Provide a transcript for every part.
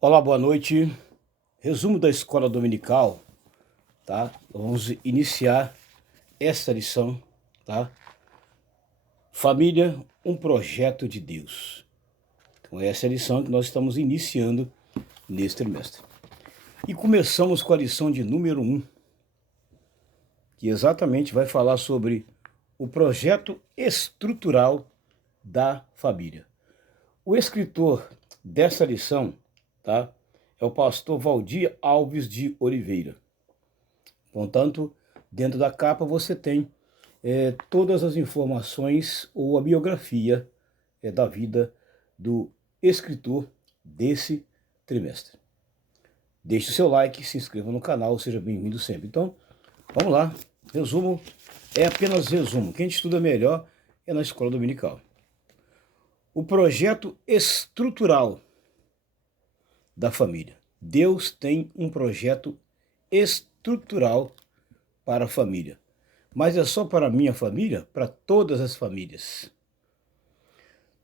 Olá, boa noite. Resumo da escola dominical, tá? Vamos iniciar esta lição, tá? Família, um projeto de Deus. Então, essa é a lição que nós estamos iniciando neste trimestre. E começamos com a lição de número 1, que exatamente vai falar sobre o projeto estrutural da família. O escritor dessa lição, tá? É o pastor Valdir Alves de Oliveira. Portanto, dentro da capa você tem todas as informações ou a biografia da vida do escritor desse trimestre. Deixe o seu like, se inscreva no canal, seja bem-vindo sempre. Então, vamos lá. Resumo é apenas resumo. Quem estuda melhor é na escola dominical. O projeto estrutural da família. Deus tem um projeto estrutural para a família. Mas é só para a minha família? Para todas as famílias.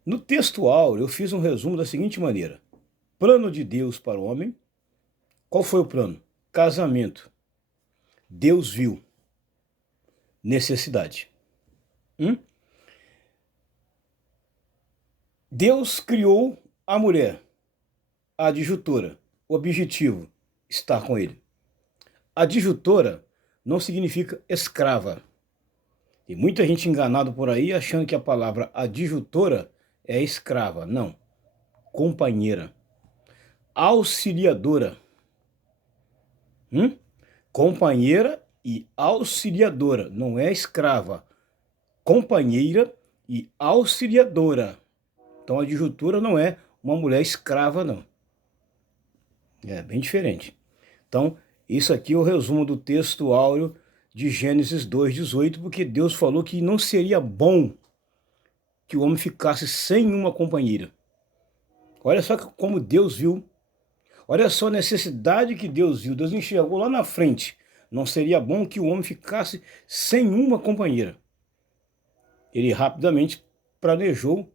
No texto áureo, eu fiz um resumo da seguinte maneira. Plano de Deus para o homem. Qual foi o plano? Casamento. Deus viu necessidade. Deus criou a mulher, a adjutora. O objetivo, estar com ele. Adjutora não significa escrava. Tem muita gente enganada por aí achando que a palavra adjutora é escrava. Não. Companheira. Auxiliadora. Companheira e auxiliadora. Não é escrava. Companheira e auxiliadora. Então a adjutora não é uma mulher escrava, não. É bem diferente. Então, isso aqui é o resumo do texto áureo de Gênesis 2:18, porque Deus falou que não seria bom que o homem ficasse sem uma companheira. Olha só como Deus viu. Olha só a necessidade que Deus viu. Deus enxergou lá na frente. Não seria bom que o homem ficasse sem uma companheira. Ele rapidamente planejou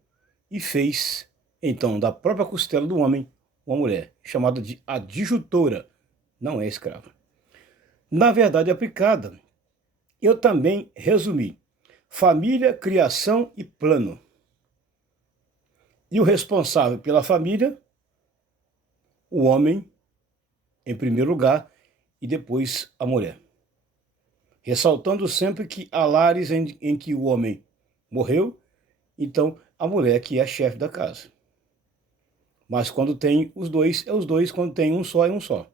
e fez, então, da própria costela do homem, uma mulher, chamada de adjutora. Não é escrava. Na verdade aplicada, eu também resumi. Família, criação e plano. E o responsável pela família, o homem, em primeiro lugar, e depois a mulher. Ressaltando sempre que há lares em que o homem morreu, então a mulher que é a chefe da casa. Mas quando tem os dois, é os dois, quando tem um só, é um só.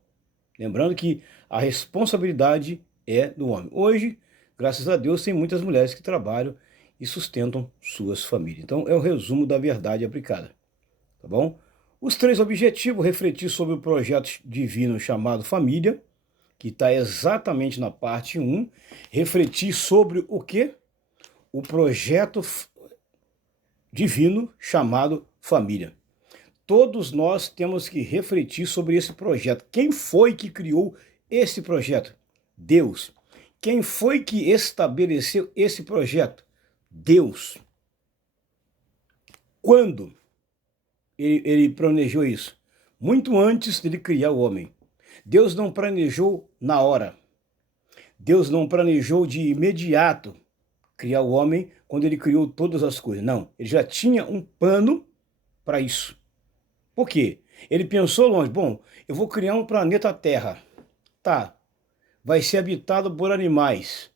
Lembrando que a responsabilidade é do homem. Hoje, graças a Deus, tem muitas mulheres que trabalham e sustentam suas famílias. Então, é o resumo da verdade aplicada. Tá bom? Os 3 objetivos, refletir sobre o projeto divino chamado família, que está exatamente na parte 1. Refletir sobre o quê? O projeto divino chamado família. Todos nós temos que refletir sobre esse projeto. Quem foi que criou esse projeto? Deus. Quem foi que estabeleceu esse projeto? Deus. Quando ele planejou isso? Muito antes de ele criar o homem. Deus não planejou na hora. Deus não planejou de imediato criar o homem quando ele criou todas as coisas. Não, ele já tinha um plano para isso. Por quê? Ele pensou longe. Bom, eu vou criar um planeta Terra. Tá, vai ser habitado por animais.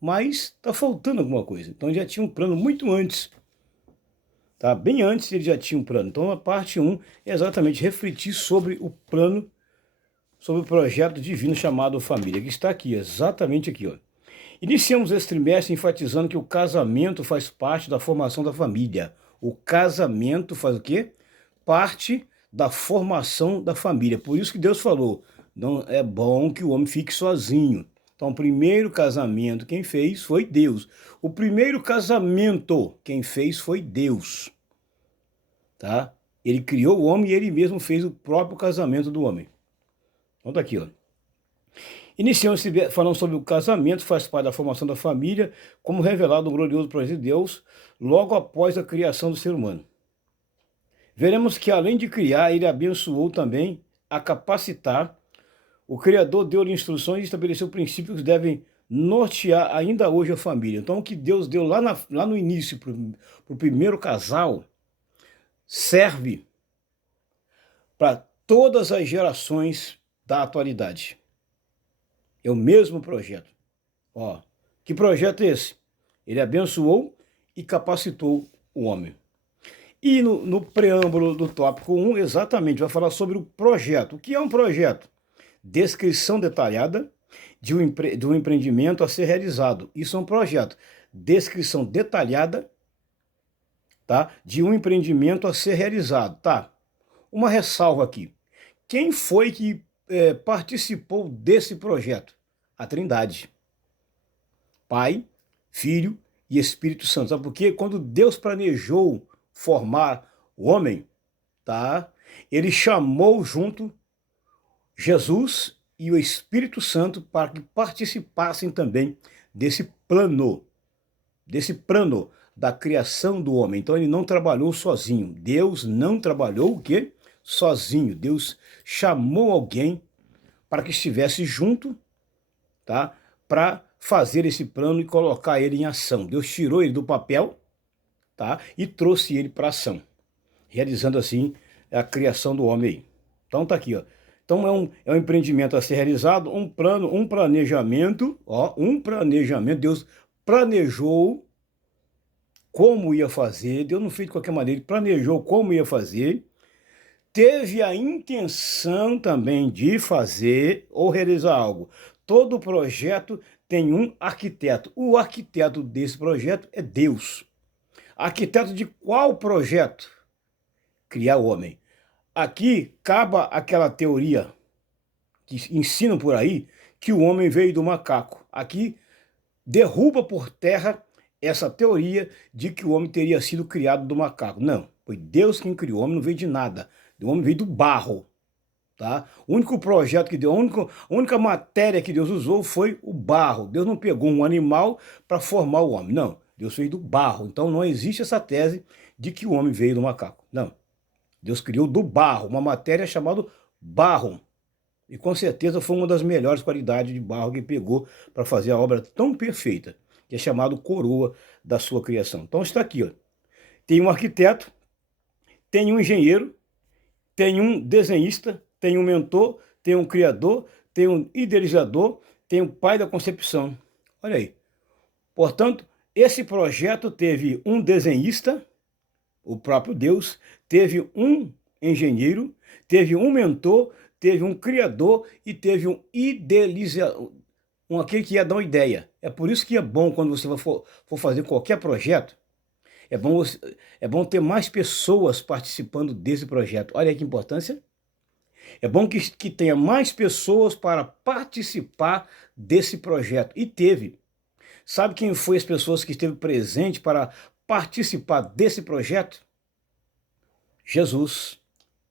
Mas está faltando alguma coisa. Então ele já tinha um plano muito antes. Tá? Bem antes ele já tinha um plano. Então a parte 1 é exatamente refletir sobre o plano, sobre o projeto divino chamado família, que está aqui, exatamente aqui. Ó. Iniciamos esse trimestre enfatizando que o casamento faz parte da formação da família. O casamento faz o quê? Parte da formação da família. Por isso que Deus falou, não é bom que o homem fique sozinho. Então, o primeiro casamento quem fez foi Deus. O primeiro casamento quem fez foi Deus. Tá? Ele criou o homem e ele mesmo fez o próprio casamento do homem. Então tá aqui, ó. Iniciamos falando sobre o casamento, faz parte da formação da família, como revelado no glorioso projeto de Deus, logo após a criação do ser humano. Veremos que além de criar, ele abençoou também a capacitar, o Criador deu-lhe instruções e estabeleceu princípios que devem nortear ainda hoje a família. Então, o que Deus deu lá no início para o primeiro casal serve para todas as gerações da atualidade. É o mesmo projeto. Ó, que projeto é esse? Ele abençoou e capacitou o homem. E no preâmbulo do tópico 1, exatamente, vai falar sobre o projeto. O que é um projeto? Descrição detalhada de um empreendimento a ser realizado. Isso é um projeto. Descrição detalhada, tá, de um empreendimento a ser realizado. Tá? Uma ressalva aqui. Quem foi que participou desse projeto? A Trindade. Pai, Filho e Espírito Santo. Sabe por quê? Quando Deus planejou formar o homem, tá? Ele chamou junto Jesus e o Espírito Santo para que participassem também desse plano da criação do homem. Então ele não trabalhou sozinho. Deus não trabalhou o quê? Sozinho. Deus chamou alguém para que estivesse junto, tá? Para fazer esse plano e colocar ele em ação. Deus tirou ele do papel, tá? E trouxe ele para ação, realizando assim a criação do homem aí. Então tá aqui, ó. Então é um empreendimento a ser realizado, um plano, um planejamento, ó, um planejamento. Deus planejou como ia fazer, Deus não fez de qualquer maneira, ele planejou como ia fazer, teve a intenção também de fazer ou realizar algo. Todo projeto tem um arquiteto. O arquiteto desse projeto é Deus. Arquiteto de qual projeto? Criar o homem. Aqui acaba aquela teoria que ensinam por aí que o homem veio do macaco. Aqui derruba por terra essa teoria de que o homem teria sido criado do macaco. Não, foi Deus quem criou. O homem não veio de nada. O homem veio do barro. Tá? O único projeto que deu, a única matéria que Deus usou foi o barro. Deus não pegou um animal para formar o homem. Não, Deus veio do barro. Então não existe essa tese de que o homem veio do macaco. Não. Deus criou do barro, uma matéria chamada barro. E com certeza foi uma das melhores qualidades de barro que pegou para fazer a obra tão perfeita, que é chamado coroa da sua criação. Então está aqui, ó. Tem um arquiteto, tem um engenheiro, tem um desenhista, tem um mentor, tem um criador, tem um idealizador, tem um pai da concepção. Olha aí. Portanto, esse projeto teve um desenhista, o próprio Deus, teve um engenheiro, teve um mentor, teve um criador e teve um idealizador, aquele que ia dar uma ideia. É por isso que é bom quando você for fazer qualquer projeto, é bom ter mais pessoas participando desse projeto. Olha aí que importância. É bom que tenha mais pessoas para participar desse projeto. E teve. Sabe quem foi as pessoas que esteve presente para participar desse projeto? Jesus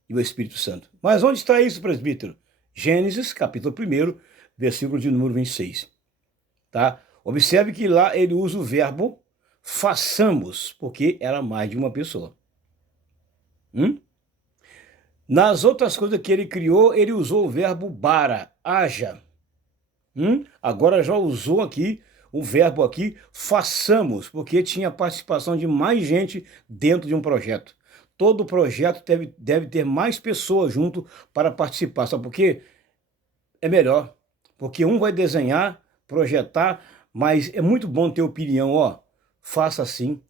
e o Espírito Santo. Mas onde está isso, presbítero? Gênesis, capítulo 1, versículo de número 26. Tá? Observe que lá ele usa o verbo façamos, porque era mais de uma pessoa. Nas outras coisas que ele criou, ele usou o verbo bara, haja. Agora já usou aqui o verbo aqui, façamos, porque tinha participação de mais gente dentro de um projeto. Todo projeto deve ter mais pessoas junto para participar. Sabe por quê? É melhor. Porque um vai desenhar, projetar, mas é muito bom ter opinião. Ó, faça assim,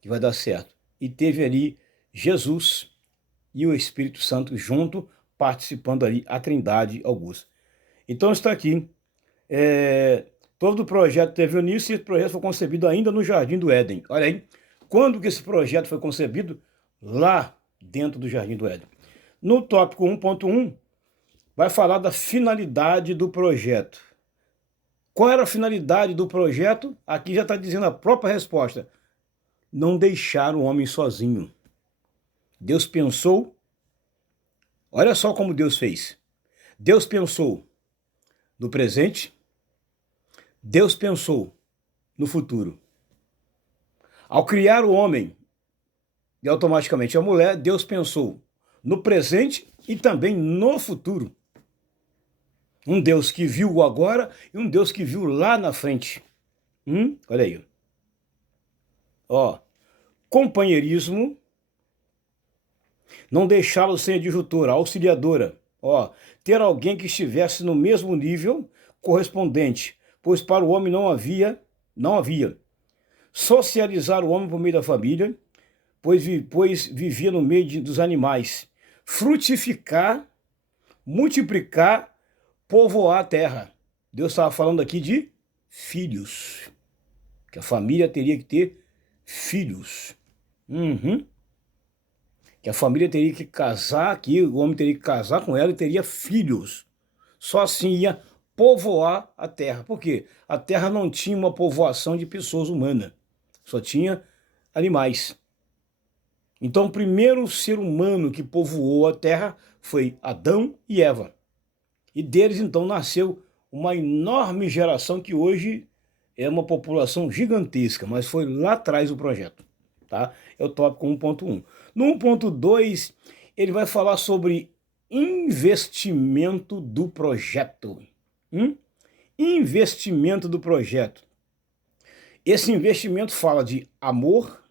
que vai dar certo. E teve ali Jesus e o Espírito Santo junto, participando ali, a Trindade Augusta. Então está aqui. Todo o projeto teve início e esse projeto foi concebido ainda no Jardim do Éden. Olha aí. Quando que esse projeto foi concebido? Lá dentro do Jardim do Éden. No tópico 1.1, vai falar da finalidade do projeto. Qual era a finalidade do projeto? Aqui já está dizendo a própria resposta. Não deixar o homem sozinho. Deus pensou, olha só como Deus fez. Deus pensou no presente, Deus pensou no futuro. Ao criar o homem e automaticamente a mulher, Deus pensou no presente e também no futuro. Um Deus que viu o agora e um Deus que viu lá na frente. Olha aí. Ó, companheirismo, não deixá-lo sem adjutora, auxiliadora. Ó, ter alguém que estivesse no mesmo nível correspondente, pois para o homem não havia. Socializar o homem por meio da família, pois vivia no meio dos animais. Frutificar, multiplicar, povoar a terra. Deus estava falando aqui de filhos. Que a família teria que ter filhos. Que a família teria que casar, que o homem teria que casar com ela e teria filhos. Só assim ia povoar a terra. Por quê? A terra não tinha uma povoação de pessoas humanas. Só tinha animais. Então o primeiro ser humano que povoou a terra foi Adão e Eva. E deles então nasceu uma enorme geração que hoje é uma população gigantesca, mas foi lá atrás o projeto. Tá? É o tópico 1.1. No 1.2, ele vai falar sobre investimento do projeto. Investimento do projeto. Esse investimento fala de amor,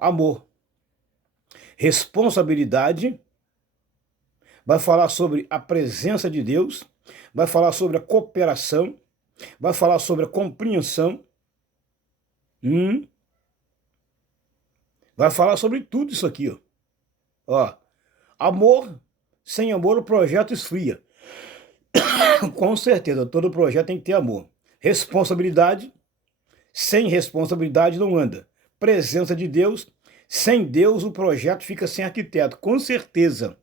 amor, responsabilidade, vai falar sobre a presença de Deus, vai falar sobre a cooperação, vai falar sobre a compreensão, vai falar sobre tudo isso aqui. Amor, sem amor o projeto esfria. Com certeza, todo projeto tem que ter amor. Responsabilidade, sem responsabilidade não anda. Presença de Deus, sem Deus o projeto fica sem arquiteto, com certeza.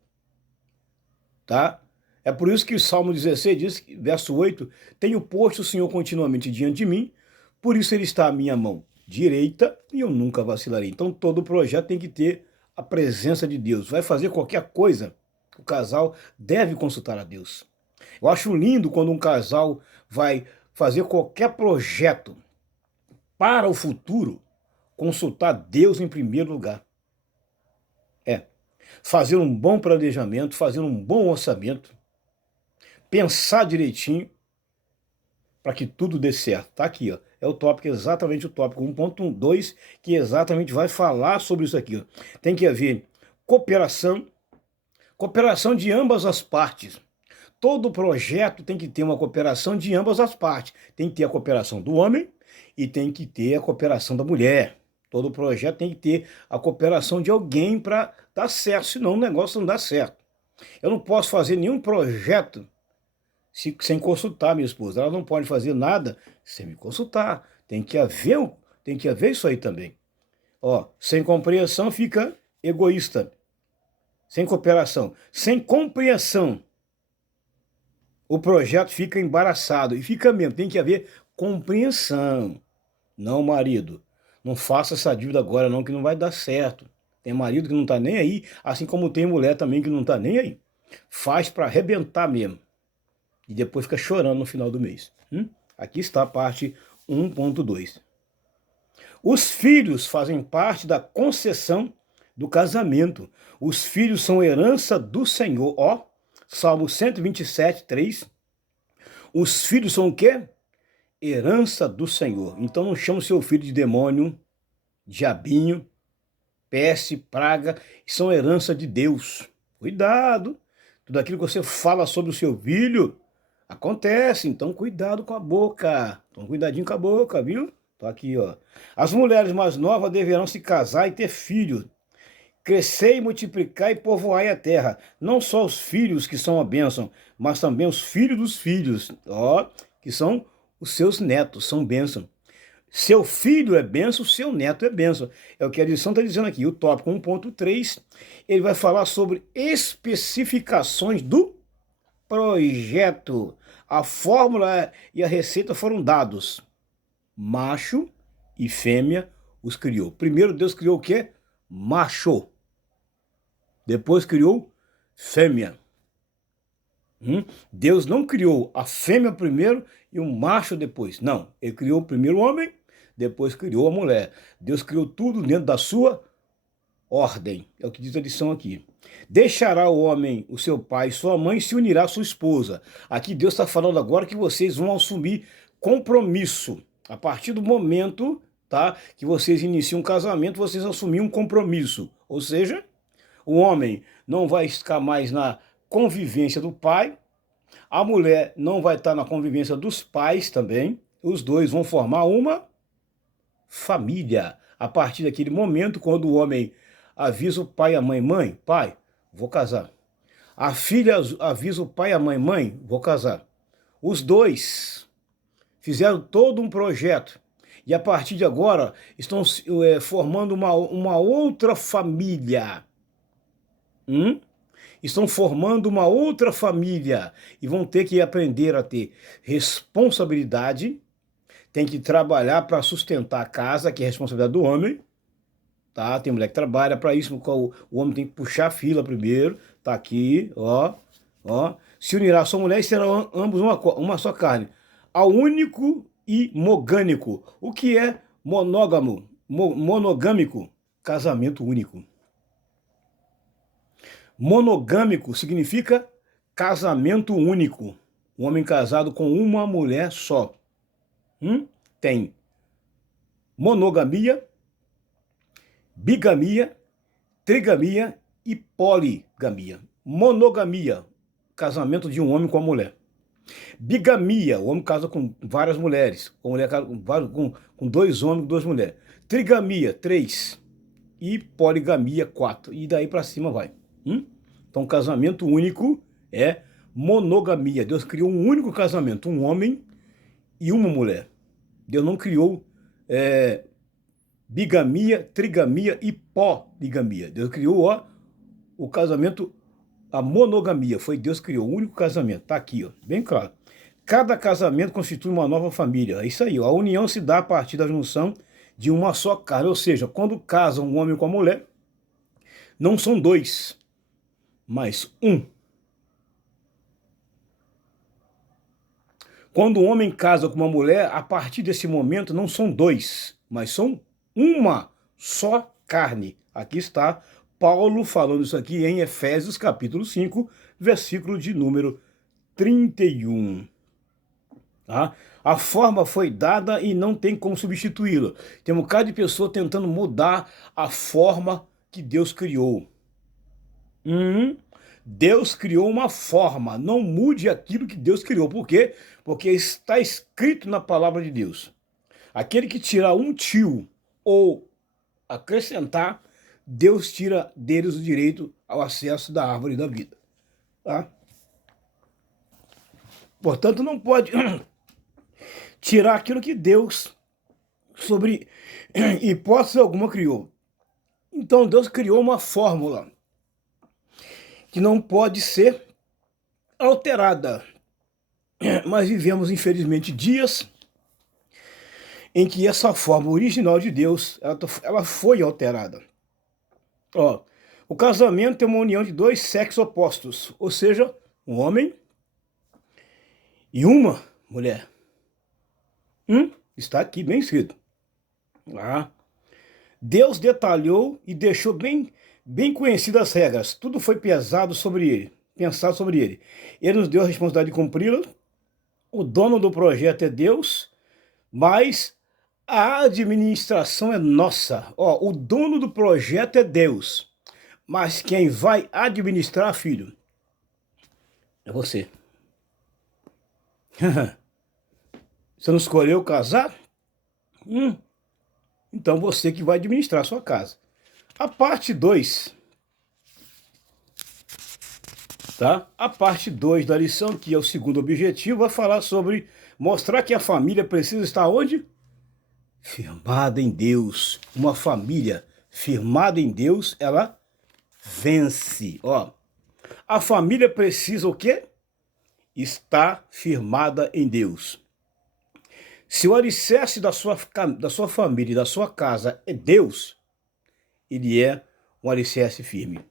Tá? É por isso que o Salmo 16 diz, verso 8, tenho posto o Senhor continuamente diante de mim, por isso ele está à minha mão direita e eu nunca vacilarei. Então todo projeto tem que ter a presença de Deus. Vai fazer qualquer coisa, o casal deve consultar a Deus. Eu acho lindo quando um casal vai fazer qualquer projeto para o futuro, consultar Deus em primeiro lugar. Fazer um bom planejamento, fazer um bom orçamento, pensar direitinho para que tudo dê certo. Tá aqui, ó. É o tópico, exatamente o tópico 1.2, que exatamente vai falar sobre isso aqui. Ó. Tem que haver cooperação de ambas as partes. Todo projeto tem que ter uma cooperação de ambas as partes. Tem que ter a cooperação do homem e tem que ter a cooperação da mulher. Todo projeto tem que ter a cooperação de alguém para dar certo, senão o negócio não dá certo. Eu não posso fazer nenhum projeto sem consultar minha esposa. Ela não pode fazer nada sem me consultar. Tem que haver isso aí também. Sem compreensão fica egoísta. Sem cooperação. Sem compreensão, o projeto fica embaraçado. E fica mesmo, tem que haver compreensão. Não, marido, não faça essa dívida agora não, que não vai dar certo. Tem marido que não tá nem aí, assim como tem mulher também que não tá nem aí. Faz para arrebentar mesmo. E depois fica chorando no final do mês. Aqui está a parte 1.2. Os filhos fazem parte da concessão do casamento. Os filhos são herança do Senhor. Salmo 127, 3. Os filhos são o quê? Herança do Senhor. Então não chama o seu filho de demônio, diabinho, peste, praga. São herança de Deus. Cuidado. Tudo aquilo que você fala sobre o seu filho acontece. Então cuidado com a boca. Toma cuidadinho com a boca, viu? Tô aqui, ó. As mulheres mais novas deverão se casar e ter filhos. Crescer e multiplicar e povoar a terra. Não só os filhos que são a bênção, mas também os filhos dos filhos, que são os seus netos, são bênção. Seu filho é bênção, seu neto é bênção. É o que a lição está dizendo aqui. O tópico 1.3, ele vai falar sobre especificações do projeto. A fórmula e a receita foram dados. Macho e fêmea os criou. Primeiro Deus criou o quê? Macho. Depois criou fêmea. Deus não criou a fêmea primeiro e o macho depois. Não, ele criou primeiro o homem, depois criou a mulher. Deus criou tudo dentro da sua ordem. É o que diz a lição aqui. Deixará o homem o seu pai e sua mãe e se unirá à sua esposa. Aqui Deus está falando agora que vocês vão assumir compromisso. A partir do momento, tá, que vocês iniciam um casamento, vocês assumem um compromisso. Ou seja, o homem não vai ficar mais na convivência do pai, a mulher não vai estar na convivência dos pais também. Os dois vão formar uma família. A partir daquele momento, quando o homem avisa o pai e a mãe, mãe, pai, vou casar. A filha avisa o pai e a mãe, mãe, vou casar. Os dois fizeram todo um projeto e a partir de agora estão formando uma outra família. Estão formando uma outra família e vão ter que aprender a ter responsabilidade, tem que trabalhar para sustentar a casa, que é a responsabilidade do homem, tá? Tem mulher que trabalha, para isso o homem tem que puxar a fila primeiro, tá aqui, ó, ó. Se unirá a sua mulher e serão ambos uma só carne. Ao único e mogânico. O que é monógamo? Monogâmico? Casamento único. Monogâmico significa casamento único. Um homem casado com uma mulher só. Tem monogamia, bigamia, trigamia e poligamia. Monogamia, casamento de um homem com uma mulher. Bigamia, o homem casa com várias mulheres. A mulher casa com dois homens, duas mulheres. Trigamia, 3. E poligamia, 4. E daí para cima vai. Então, casamento único é monogamia. Deus criou um único casamento, um homem e uma mulher. Deus não criou bigamia, trigamia e poligamia. Deus criou o casamento, a monogamia. Foi Deus que criou o único casamento. Está aqui, ó, bem claro. Cada casamento constitui uma nova família. É isso aí. Ó. A união se dá a partir da junção de uma só carne. Ou seja, quando casam um homem com a mulher, não são dois, mas um. Quando um homem casa com uma mulher, a partir desse momento não são dois, mas são uma só carne. Aqui está Paulo falando isso aqui em Efésios capítulo 5, versículo de número 31. Tá? A forma foi dada e não tem como substituí-la. Tem um bocado de pessoa tentando mudar a forma que Deus criou. Deus criou uma forma, não mude aquilo que Deus criou. Por quê? Porque está escrito na palavra de Deus. Aquele que tirar um tio ou acrescentar, Deus tira deles o direito ao acesso da árvore da vida. Tá? Portanto, não pode tirar aquilo que Deus, sobre hipótese alguma, criou. Então, Deus criou uma fórmula que não pode ser alterada. Mas vivemos, infelizmente, dias em que essa forma original de Deus, ela foi alterada. Ó, o casamento é uma união de dois sexos opostos, ou seja, um homem e uma mulher. Está aqui bem escrito. Deus detalhou e deixou bem conhecidas as regras. Tudo foi pensado sobre ele. Ele nos deu a responsabilidade de cumpri-la. O dono do projeto é Deus, mas a administração é nossa. Ó, o dono do projeto é Deus, mas quem vai administrar, filho, é você. Você não escolheu casar? Então você que vai administrar a sua casa. A parte 2, tá? A parte 2 da lição, que é o segundo objetivo, vai falar sobre mostrar que a família precisa estar onde? Firmada em Deus. Uma família firmada em Deus, ela vence. Ó, a família precisa o quê? Estar firmada em Deus. Se o alicerce da sua família e da sua casa é Deus, ele é um alicerce firme.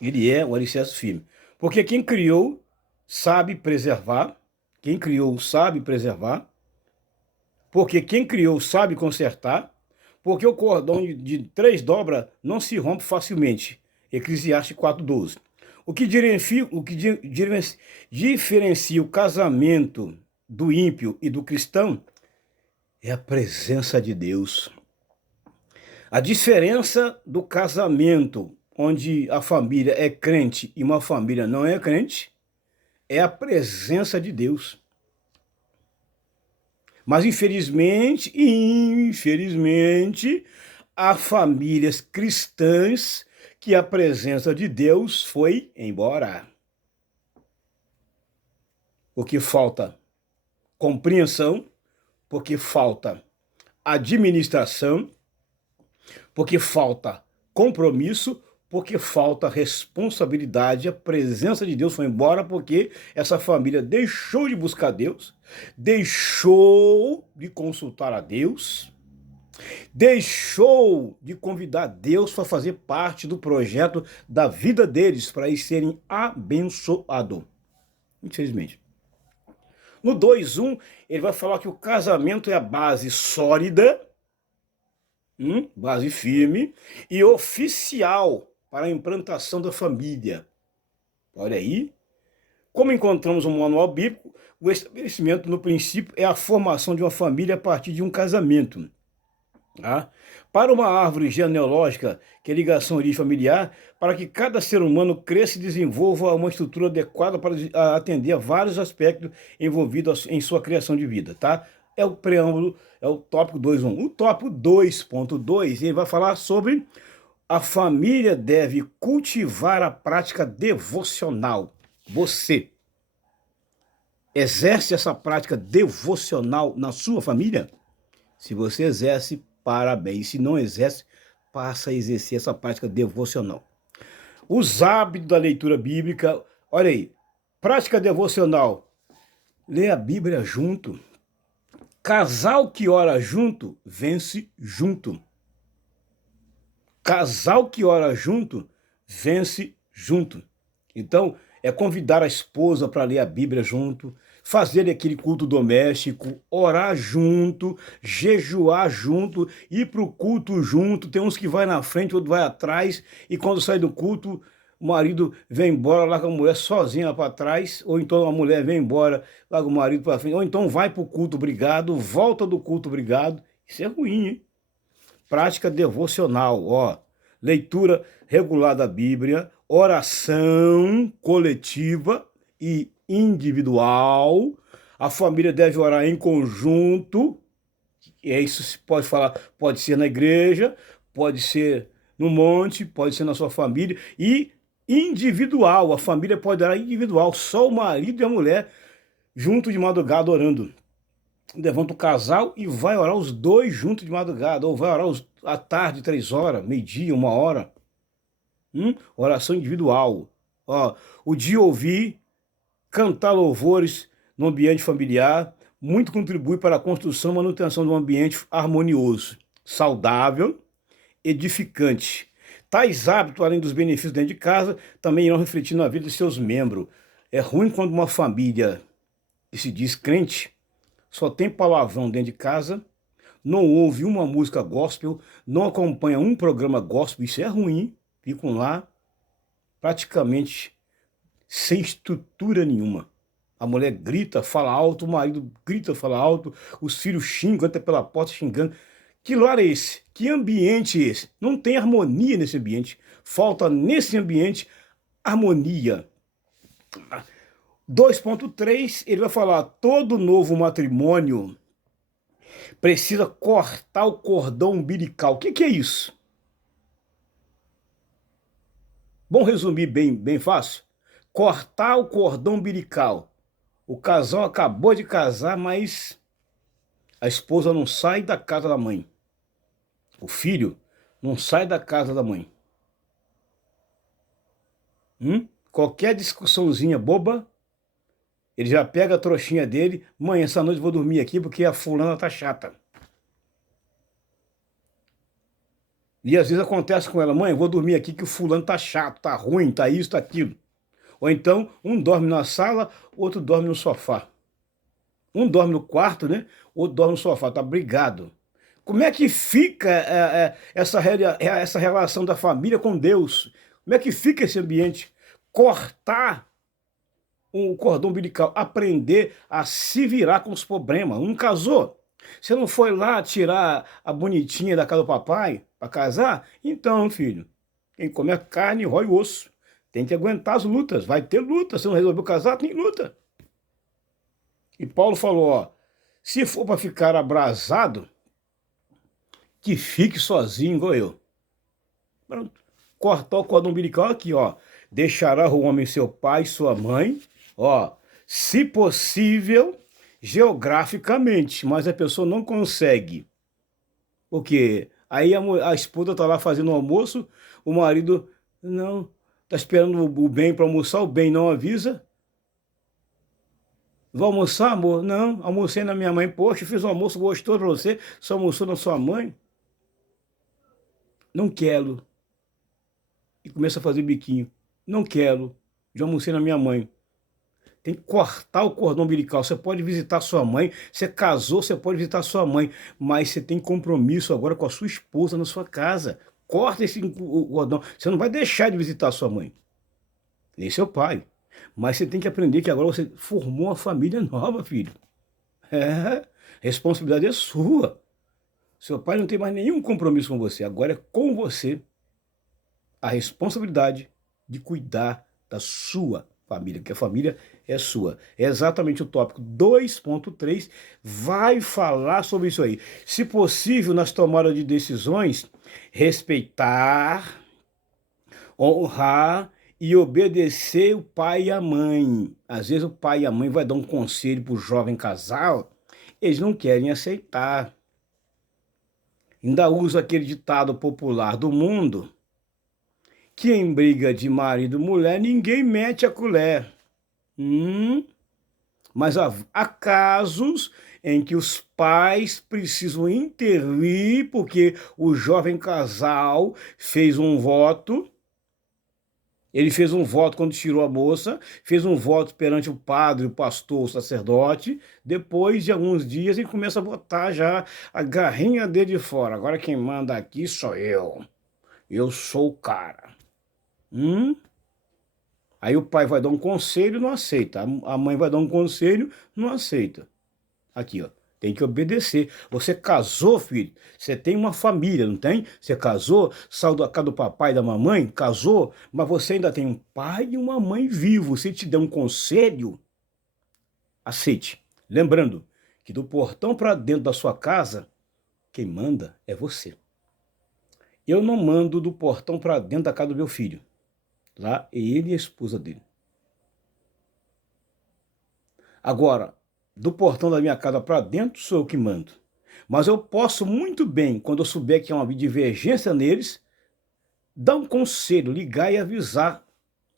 Ele é um alicerce firme. Porque quem criou sabe preservar. Quem criou sabe preservar. Porque quem criou sabe consertar. Porque o cordão de 3 dobras não se rompe facilmente. Eclesiastes 4:12. Diferencia o casamento do ímpio e do cristão é a presença de Deus. A diferença do casamento onde a família é crente e uma família não é crente é a presença de Deus. Mas infelizmente, há famílias cristãs que a presença de Deus foi embora. Porque falta compreensão, porque falta administração, porque falta compromisso, porque falta responsabilidade. A presença de Deus foi embora porque essa família deixou de buscar Deus, deixou de consultar a Deus, deixou de convidar Deus para fazer parte do projeto da vida deles, para eles serem abençoados. Infelizmente. No 2:1, ele vai falar que o casamento é a base sólida, base firme e oficial para a implantação da família. Olha aí. Como encontramos no manual bíblico, o estabelecimento no princípio é a formação de uma família a partir de um casamento. Tá? Para uma árvore genealógica, que é ligação origem familiar, para que cada ser humano cresça e desenvolva uma estrutura adequada para atender a vários aspectos envolvidos em sua criação de vida, tá? É o preâmbulo, é o tópico 2.1. O tópico 2.2, ele vai falar sobre a família deve cultivar a prática devocional. Você exerce essa prática devocional na sua família? Se você exerce, parabéns. Se não exerce, passa a exercer essa prática devocional. Os hábitos da leitura bíblica, olha aí, prática devocional, lê a Bíblia junto. Casal que ora junto, vence junto. Casal que ora junto, vence junto. Então, é convidar a esposa para ler a Bíblia junto, fazer aquele culto doméstico, orar junto, jejuar junto, ir para o culto junto. Tem uns que vai na frente, outro vai atrás, e quando sai do culto, o marido vem embora, larga a mulher sozinha para trás, ou então a mulher vem embora, larga o marido para frente, ou então vai para o culto, obrigado, volta do culto, obrigado. Isso é ruim, hein? Prática devocional, ó, leitura regular da Bíblia, oração coletiva e individual. A família deve orar em conjunto. E isso se pode falar, pode ser na igreja, pode ser no monte, pode ser na sua família. E individual, a família pode orar individual, só o marido e a mulher junto de madrugada orando. Levanta o casal e vai orar os dois juntos de madrugada, ou vai orar à tarde, 3 horas, meio-dia, 1 hora. Oração individual. Ó, o dia ouvir, cantar louvores no ambiente familiar, muito contribui para a construção e manutenção de um ambiente harmonioso, saudável, edificante. Tais hábitos, além dos benefícios dentro de casa, também irão refletir na vida de seus membros. É ruim quando uma família que se diz crente só tem palavrão dentro de casa, não ouve uma música gospel, não acompanha um programa gospel. Isso é ruim. Ficam lá praticamente sem estrutura nenhuma. A mulher grita, fala alto, o marido grita, fala alto, os filhos xingam, entra pela porta xingando. Que lar é esse? Que ambiente é esse? Não tem harmonia nesse ambiente. Falta nesse ambiente harmonia. 2.3, ele vai falar, todo novo matrimônio precisa cortar o cordão umbilical. O que é isso? Vamos resumir bem fácil? Cortar o cordão umbilical. O casal acabou de casar, mas a esposa não sai da casa da mãe. O filho não sai da casa da mãe. Qualquer discussãozinha boba, ele já pega a trouxinha dele. Mãe, essa noite eu vou dormir aqui porque a fulana tá chata. E às vezes acontece com ela, mãe, eu vou dormir aqui que o fulano tá chato, tá ruim, tá isso, tá aquilo. Ou então, um dorme na sala, outro dorme no sofá. Um dorme no quarto, né? Outro dorme no sofá, tá brigado. Como é que fica essa relação da família com Deus? Como é que fica esse ambiente? Cortar o cordão umbilical, aprender a se virar com os problemas. Não casou? Você não foi lá tirar a bonitinha da casa do papai para casar? Então, filho, quem come a carne rói o osso. Tem que aguentar as lutas. Vai ter luta. Se não resolveu casar, tem luta. E Paulo falou, ó, se for para ficar abrasado, que fique sozinho igual eu. Pronto. Cortar o cordão umbilical aqui, ó. Deixará o homem seu pai e sua mãe, ó, se possível, geograficamente, mas a pessoa não consegue. Porque aí a esposa tá lá fazendo o almoço, o marido, não, tá esperando o bem para almoçar, o bem não avisa. Vou almoçar, amor? Não, almocei na minha mãe. Poxa, fiz um almoço gostoso para você, só almoçou na sua mãe? Não quero. E começa a fazer biquinho. Não quero. Já almocei na minha mãe. Tem que cortar o cordão umbilical. Você pode visitar sua mãe, você casou, você pode visitar sua mãe, mas você tem compromisso agora com a sua esposa na sua casa. Corta esse cordão. Você não vai deixar de visitar sua mãe, nem seu pai. Mas você tem que aprender que agora você formou uma família nova, filho. É, responsabilidade é sua. Seu pai não tem mais nenhum compromisso com você. Agora é com você a responsabilidade de cuidar da sua família, porque a família é sua. É exatamente o tópico 2.3 vai falar sobre isso aí. Se possível, nas tomadas de decisões, respeitar, honrar e obedecer o pai e a mãe. Às vezes o pai e a mãe vai dar um conselho para o jovem casal, eles não querem aceitar. Ainda usa aquele ditado popular do mundo, que em briga de marido e mulher, ninguém mete a colher. Mas há casos em que os pais precisam intervir porque o jovem casal fez um voto. Ele fez um voto quando tirou a moça, fez um voto perante o padre, o pastor, o sacerdote. Depois de alguns dias ele começa a botar já a garrinha dele de fora. Agora quem manda aqui sou eu. Eu sou o cara. Aí o pai vai dar um conselho, não aceita. A mãe vai dar um conselho, não aceita. Aqui, ó. Tem que obedecer. Você casou, filho. Você tem uma família, não tem? Você casou, saiu da casa do papai e da mamãe, casou, mas você ainda tem um pai e uma mãe vivo. Se te der um conselho, aceite. Lembrando que do portão para dentro da sua casa, quem manda é você. Eu não mando do portão para dentro da casa do meu filho. Lá é ele e a esposa dele. Agora, do portão da minha casa para dentro, sou eu que mando. Mas eu posso muito bem, quando eu souber que há uma divergência neles, dar um conselho, ligar e avisar.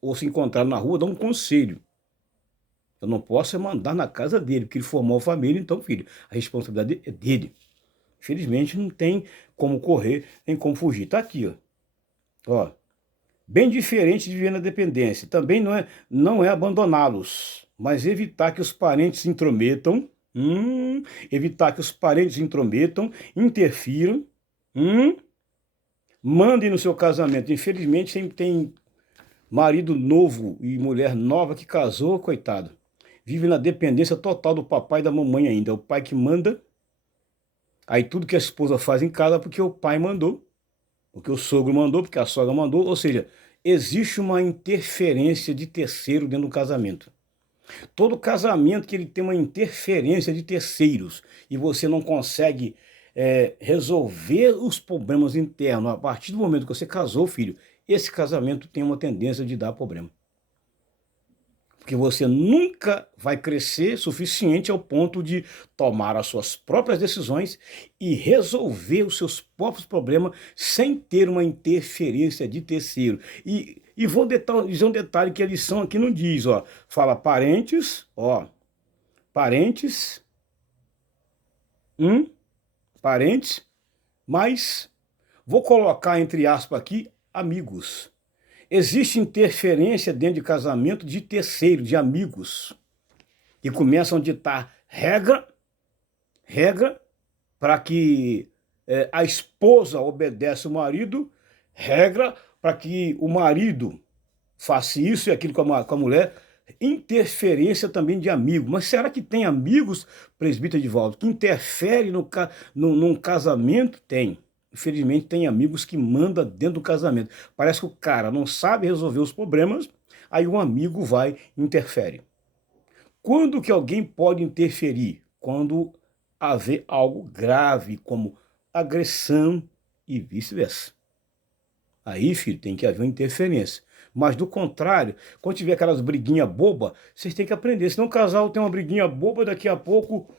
Ou se encontrar na rua, dar um conselho. Eu não posso mandar na casa dele, porque ele formou a família, então, filho, a responsabilidade é dele. Infelizmente, não tem como correr, nem como fugir. Tá aqui, ó. Ó. Bem diferente de viver na dependência. Também não é abandoná-los, mas evitar que os parentes se intrometam, evitar que os parentes se intrometam, interfiram, mandem no seu casamento. Infelizmente, sempre tem marido novo e mulher nova que casou, coitado. Vive na dependência total do papai e da mamãe ainda. É o pai que manda. Aí tudo que a esposa faz em casa é porque o pai mandou. Porque o sogro mandou, porque a sogra mandou, ou seja, existe uma interferência de terceiro dentro do casamento. Todo casamento que ele tem uma interferência de terceiros e você não consegue resolver os problemas internos, a partir do momento que você casou, filho, esse casamento tem uma tendência de dar problema. Porque você nunca vai crescer suficiente ao ponto de tomar as suas próprias decisões e resolver os seus próprios problemas sem ter uma interferência de terceiro. E vou dizer um detalhe que a lição aqui não diz, ó. Fala parentes, ó. Parentes. Parentes. Mas vou colocar entre aspas aqui amigos. Existe interferência dentro de casamento de terceiro, de amigos, que começam a ditar regra para que a esposa obedece o marido, regra para que o marido faça isso e aquilo com a mulher, interferência também de amigo. Mas será que tem amigos, presbítero Edivaldo, que interferem num casamento? Tem. Infelizmente tem amigos que mandam dentro do casamento. Parece que o cara não sabe resolver os problemas, aí um amigo vai e interfere. Quando que alguém pode interferir? Quando haver algo grave, como agressão e vice-versa. Aí, filho, tem que haver uma interferência. Mas, do contrário, quando tiver aquelas briguinhas bobas, vocês têm que aprender. Senão o casal tem uma briguinha boba, daqui a pouco,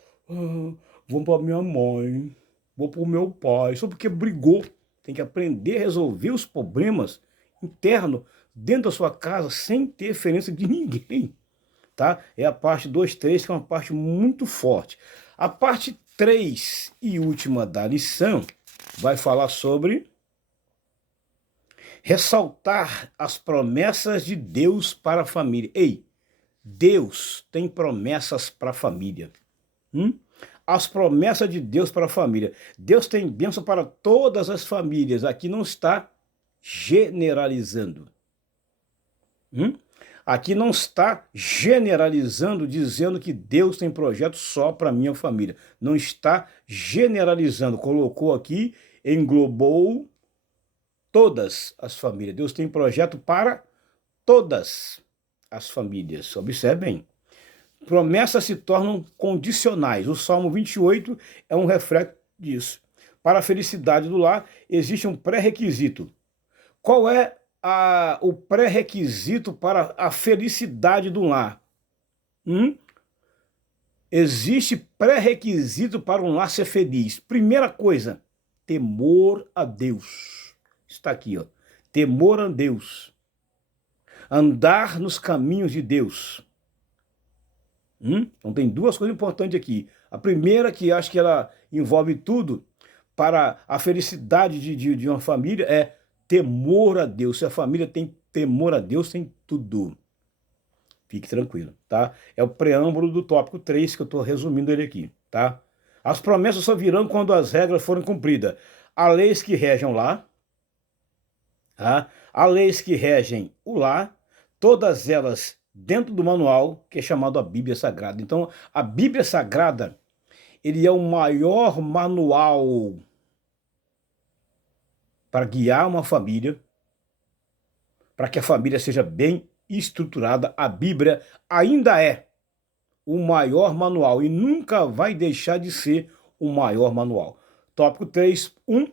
vou para minha mãe, vou para o meu pai, só porque brigou. Tem que aprender a resolver os problemas internos dentro da sua casa, sem interferência de ninguém. Tá? É a parte 2, 3, que é uma parte muito forte. A parte 3 e última da lição vai falar sobre ressaltar as promessas de Deus para a família. Ei, Deus tem promessas para a família. As promessas de Deus para a família. Deus tem bênção para todas as famílias. Aqui não está generalizando. Aqui não está generalizando, dizendo que Deus tem projeto só para a minha família. Não está generalizando. Colocou aqui, englobou todas as famílias. Deus tem projeto para todas as famílias. Observem. Promessas se tornam condicionais. O Salmo 28 é um reflexo disso. Para a felicidade do lar, existe um pré-requisito. Qual é o pré-requisito para a felicidade do lar? Existe pré-requisito para um lar ser feliz. Primeira coisa, temor a Deus. Está aqui, ó. Temor a Deus. Andar nos caminhos de Deus. Então tem duas coisas importantes aqui. A primeira, que acho que ela envolve tudo, para a felicidade de uma família, é temor a Deus. Se a família tem temor a Deus, tem tudo. Fique tranquilo, tá? É o preâmbulo do tópico 3, que eu estou resumindo ele aqui, tá? As promessas só virão quando as regras forem cumpridas. Há leis que regem lá, tá? Há leis que regem o lar, todas elas dentro do manual, que é chamado a Bíblia Sagrada. Então, a Bíblia Sagrada, ele é o maior manual para guiar uma família, para que a família seja bem estruturada. A Bíblia ainda é o maior manual e nunca vai deixar de ser o maior manual. Tópico 3, 1,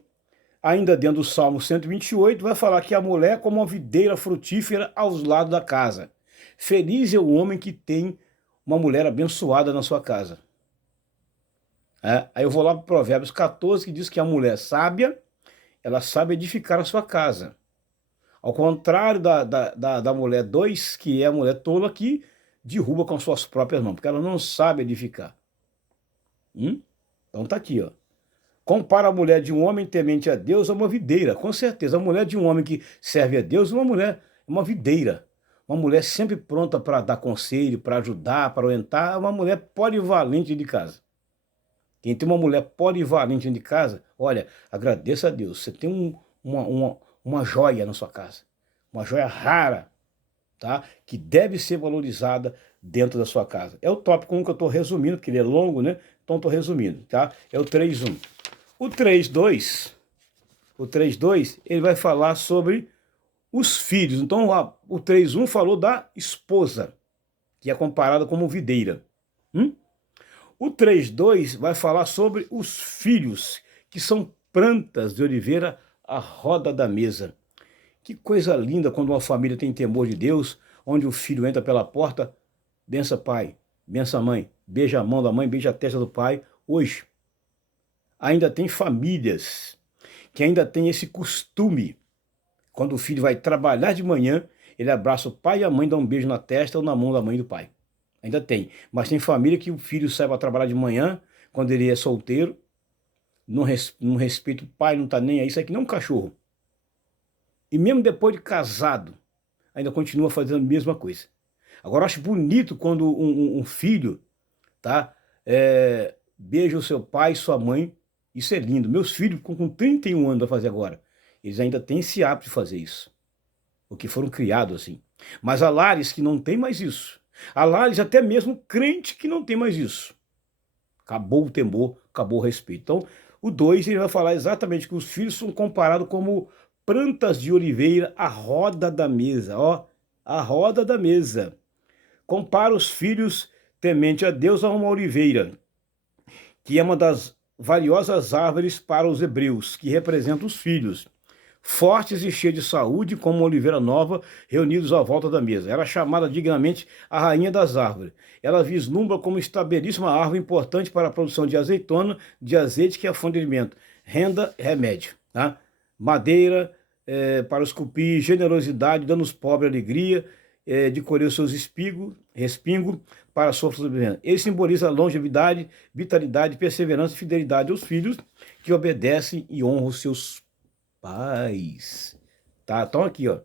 ainda dentro do Salmo 128, vai falar que a mulher é como uma videira frutífera aos lados da casa. Feliz é o homem que tem uma mulher abençoada na sua casa. Aí eu vou lá para Provérbios 14, que diz que a mulher sábia, ela sabe edificar a sua casa. Ao contrário da mulher 2, que é a mulher tola, que derruba com suas próprias mãos, porque ela não sabe edificar. Então tá aqui, ó. Compara a mulher de um homem temente a Deus a uma videira. Com certeza, a mulher de um homem que serve a Deus é uma mulher, uma videira. Uma mulher sempre pronta para dar conselho, para ajudar, para orientar. É uma mulher polivalente de casa. Quem tem uma mulher polivalente de casa, olha, agradeça a Deus. Você tem uma joia na sua casa. Uma joia rara, tá? Que deve ser valorizada dentro da sua casa. É o tópico 1 que eu estou resumindo, porque ele é longo, né? Então estou resumindo, tá? É o 3.1. O 3.2, ele vai falar sobre os filhos. Então o 3.1 falou da esposa, que é comparada como videira. O 3.2 vai falar sobre os filhos, que são plantas de oliveira à roda da mesa. Que coisa linda quando uma família tem temor de Deus, onde o filho entra pela porta, bença pai, bença mãe, beija a mão da mãe, beija a testa do pai. Hoje, ainda tem famílias que ainda tem esse costume. Quando o filho vai trabalhar de manhã, ele abraça o pai e a mãe, dá um beijo na testa ou na mão da mãe e do pai. Ainda tem. Mas tem família que o filho sai para trabalhar de manhã, quando ele é solteiro, não respeita o pai, não está nem aí, isso aqui não é um cachorro. E mesmo depois de casado, ainda continua fazendo a mesma coisa. Agora, eu acho bonito quando um filho, tá, beija o seu pai e sua mãe. Isso é lindo. Meus filhos, com 31 anos a fazer agora, eles ainda têm esse hábito de fazer isso. porque foram criados assim. Mas há lares que não tem mais isso. Há lares até mesmo crente que não tem mais isso. Acabou o temor, acabou o respeito. Então, o 2 ele vai falar exatamente que os filhos são comparados como plantas de oliveira à roda da mesa. Ó, a roda da mesa. Compara os filhos temente a Deus a uma oliveira, que é uma das valiosas árvores para os hebreus, que representa os filhos, fortes e cheios de saúde, como uma oliveira nova, reunidos à volta da mesa. Era chamada dignamente a rainha das árvores. Ela vislumbra como estabilíssima árvore importante para a produção de azeitona, de azeite, que é a fonte de alimento, renda e remédio. Tá? Madeira para os cupis, generosidade, dando aos pobres alegria, de colher os seus respingo para a sua sobrevivência. Ele simboliza longevidade, vitalidade, perseverança e fidelidade aos filhos que obedecem e honram os seus pais. Tá? Então aqui, ó.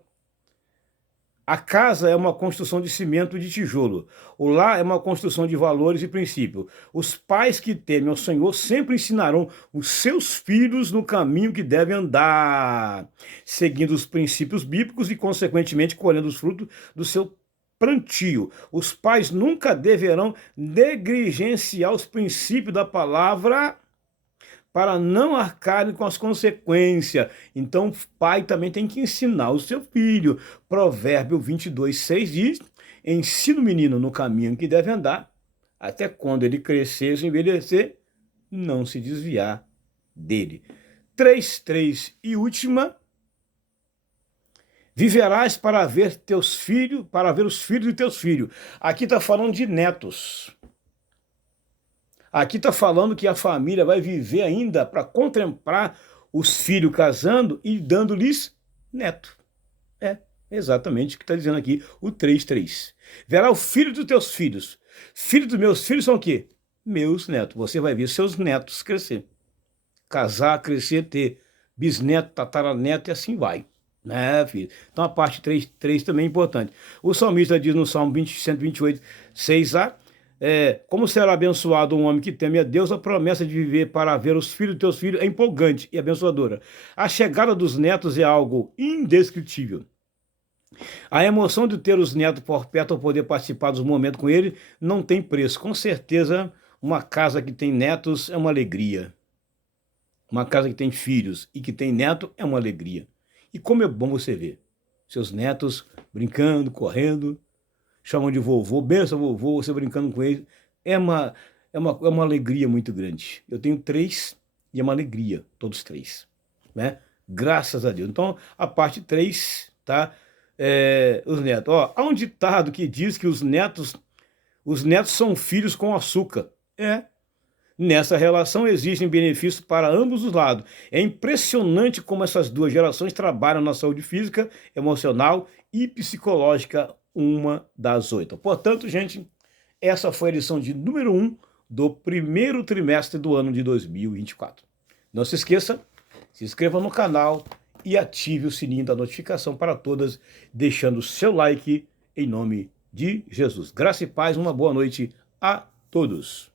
A casa é uma construção de cimento e de tijolo. O lar é uma construção de valores e princípios. Os pais que temem ao Senhor sempre ensinarão os seus filhos no caminho que devem andar, seguindo os princípios bíblicos e, consequentemente, colhendo os frutos do seu plantio. Os pais nunca deverão negligenciar os princípios da palavra para não arcarem com as consequências. Então, o pai também tem que ensinar o seu filho. Provérbio 22:6 diz: ensina o menino no caminho que deve andar, até quando ele crescer e envelhecer, não se desviar dele. 3 e última: viverás para ver teus filhos, para ver os filhos de teus filhos. Aqui está falando de netos. Aqui está falando que a família vai viver ainda para contemplar os filhos casando e dando-lhes neto. É exatamente o que está dizendo aqui o 3:3. Verá o filho dos teus filhos. Filho dos meus filhos são o quê? Meus netos. Você vai ver seus netos crescer. Casar, crescer, ter bisneto, tataraneto e assim vai. Né, filho? Então a parte 3 também é importante. O salmista diz no Salmo 128, 6a, como será abençoado um homem que teme a Deus, a promessa de viver para ver os filhos de teus filhos é empolgante e abençoadora. A chegada dos netos é algo indescritível. A emoção de ter os netos por perto ou poder participar dos momentos com ele não tem preço. Com certeza, uma casa que tem netos é uma alegria. Uma casa que tem filhos e que tem neto é uma alegria. E como é bom você ver seus netos brincando, correndo, chamam de vovô, benção vovô, você brincando com ele. É uma alegria muito grande. Eu tenho 3 e é uma alegria, todos 3. Né? Graças a Deus. Então, a parte 3, tá? Os netos. Ó, há um ditado que diz que os netos são filhos com açúcar. Nessa relação existem benefícios para ambos os lados. É impressionante como essas duas gerações trabalham na saúde física, emocional e psicológica uma das 8. Portanto, gente, essa foi a lição de número 1 do primeiro trimestre do ano de 2024. Não se esqueça, se inscreva no canal e ative o sininho da notificação para todas, deixando o seu like em nome de Jesus. Graça e paz, uma boa noite a todos.